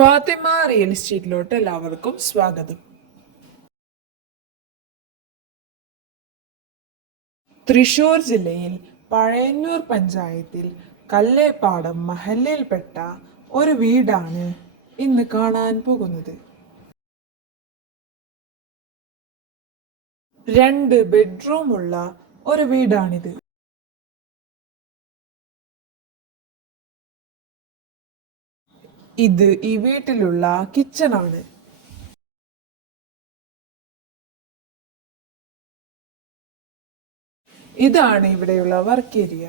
Fathima real എസ്റ്റേറ്റിലോട്ട് എല്ലാവർക്കും സ്വാഗതം. തൃശൂർ ജില്ലയിൽ പഴയന്നൂർ പഞ്ചായത്തിൽ കല്ലേപ്പാടം മഹല്ലയിൽപ്പെട്ട ഒരു വീടാണ് ഇന്ന് കാണാൻ പോകുന്നത്. 2 ബെഡ്റൂമുള്ള ഒരു വീടാണിത്. ഇത് ഈ വീട്ടിലുള്ള കിച്ചണാണ്. ഇതാണ് ഇവിടെയുള്ള വർക്ക് ഏരിയ.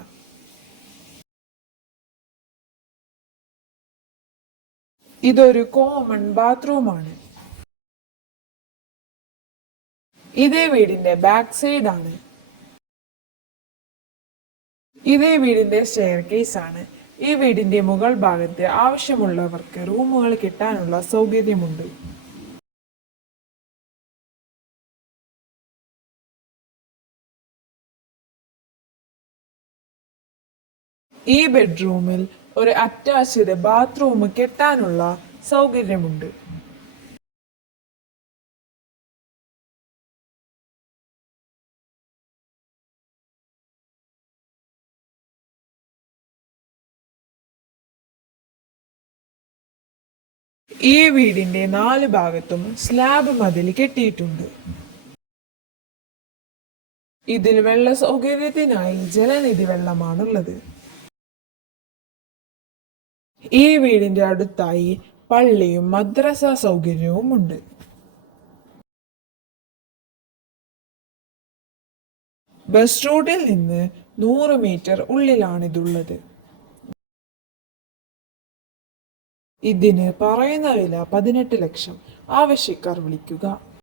ഇതൊരു കോമൺ ബാത്റൂമാണ്. ഇതേ വീടിന്റെ ബാക്ക് സൈഡ് ആണ്. ഇതേ വീടിന്റെ സ്റ്റെയർ കേസ് ആണ്. ഈ വീടിന്റെ മുകൾ ഭാഗത്ത് ആവശ്യമുള്ളവർക്ക് റൂമുകൾ കിട്ടാനുള്ള സൗകര്യമുണ്ട്. ഈ ബെഡ്റൂമിൽ ഒരു അറ്റാച്ച്ഡ് ബാത്റൂം കെട്ടാനുള്ള സൗകര്യമുണ്ട്. ഈ വീടിന്റെ 4 ഭാഗത്തും സ്ലാബ് മതിൽ കെട്ടിയിട്ടുണ്ട്. ഇതിൽ വെള്ള സൗകര്യത്തിനായി ജലനിധി വെള്ളമാണുള്ളത്. ഈ വീടിന്റെ അടുത്തായി പള്ളിയും മദ്രസ സൗകര്യവും ഉണ്ട്. ബസ് റൂട്ടിൽ നിന്ന് 100 മീറ്റർ ഉള്ളിലാണിതുള്ളത്. ഇതിന് പറയുന്ന വില 18 ലക്ഷം. ആവശ്യക്കാർ വിളിക്കുക.